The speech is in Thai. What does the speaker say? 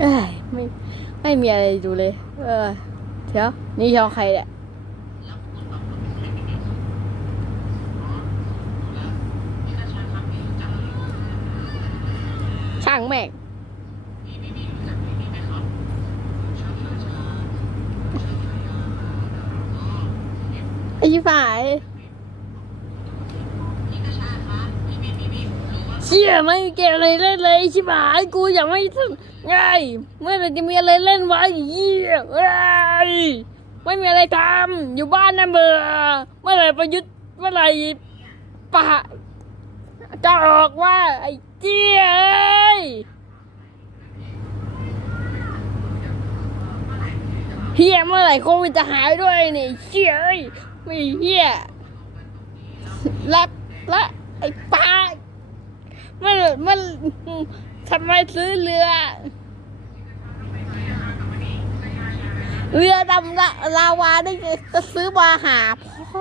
เอ้ยไม่ไม่มีอะไรดูเลย เออเดี๋ยวนี่ชองใครเนี่ยช่างแม่งไอ้ชิบหาย เชี่ยไม่เก็บอะไรเล่นเลยไอ้ชิบหายกูยังไม่ถึงไงเมื่อไหร่จะมีอะไรเล่นวะเหี้ยเอ้ยไม่มีอะไรทำอยู่บ้านนะเบื่อเมื่อไหร่ประยุทธ์เมื่อไหร่ปะจะออกว่าไอ้เจี้ยเอ้ยเฮียเมื่อไหร่โควิดจะหายด้วยนี่เชี่ยเอ้ยไม่เฮียและและไอ้ปา มันทำไมซื้อเรือ เรือดำละลาวาได้จะซื้อมาหาพ่อ